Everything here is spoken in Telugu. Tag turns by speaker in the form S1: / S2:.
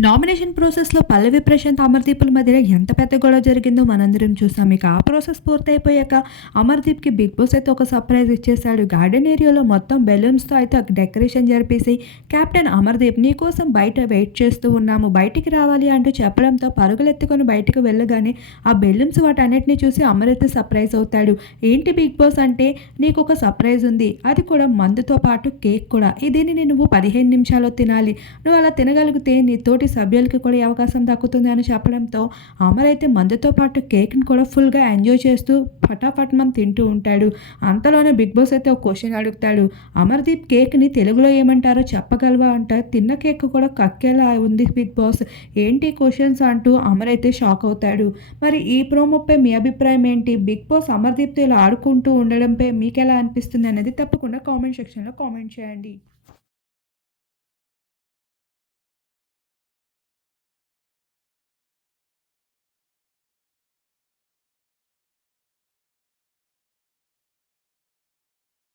S1: నామినేషన్ ప్రాసెస్‌లో పల్లవి ప్రశాంత్, అమర్‌దీప్‌ల మధ్య ఎంత పెద్ద గొడవ జరిగిందో మనందరం చూసాం. ఇక ఆ ప్రాసెస్ పూర్తయిపోయాక అమర్‌దీప్‌కి బిగ్ బాస్ అయితే ఒక సర్ప్రైజ్ ఇచ్చేశాడు గార్డెన్ ఏరియాలో మొత్తం బెలూన్స్‌తో అయితే డెకరేషన్ జరిపేసి కెప్టెన్ అమర్‌దీప్ నీ కోసం బయట వెయిట్ చేస్తూ ఉన్నాము. బయటికి రావాలి అంటూ చెప్పడంతో పరుగులెత్తుకొని బయటకు వెళ్ళగానే ఆ బెలూన్స్ వాటన్నిటిని చూసి అమర్ అయితే సర్ప్రైజ్ అవుతాడు. ఏంటి బిగ్ బాస్ అంటే నీకు ఒక సర్ప్రైజ్ ఉంది. అది కూడా మందుతో పాటు కేక్ కూడా. దీనిని నువ్వు 15 నిమిషాల్లో తినాలి. నువ్వు అలా తినగలిగితే నీ తోటి సభ్యులకి కూడా ఈ అవకాశం దక్కుతుంది అని చెప్పడంతో అమర్ అయితే మందుతో పాటు కేక్‌ని కూడా ఫుల్‌గా ఎంజాయ్ చేస్తూ ఫటాఫట్‌మని తింటూ ఉంటాడు. అంతలోనే బిగ్ బాస్ అయితే ఒక క్వశ్చన్ అడుగుతాడు. అమర్‌దీప్ కేక్‌ని తెలుగులో ఏమంటారో చెప్పగలవా అంట. తిన్న కేక్ కూడా కక్కేలా ఉంది బిగ్ బాస్. ఏంటి క్వశ్చన్స్ అంటూ అమర్ అయితే షాక్ అవుతాడు. మరి ఈ ప్రోమోపై మీ అభిప్రాయం ఏంటి? బిగ్ బాస్ అమర్‌దీప్‌తో ఇలా ఆడుకుంటూ ఉండడంపై ఎలా అనిపిస్తుంది అనేది తప్పకుండా కామెంట్ సెక్షన్‌లో కామెంట్ చేయండి.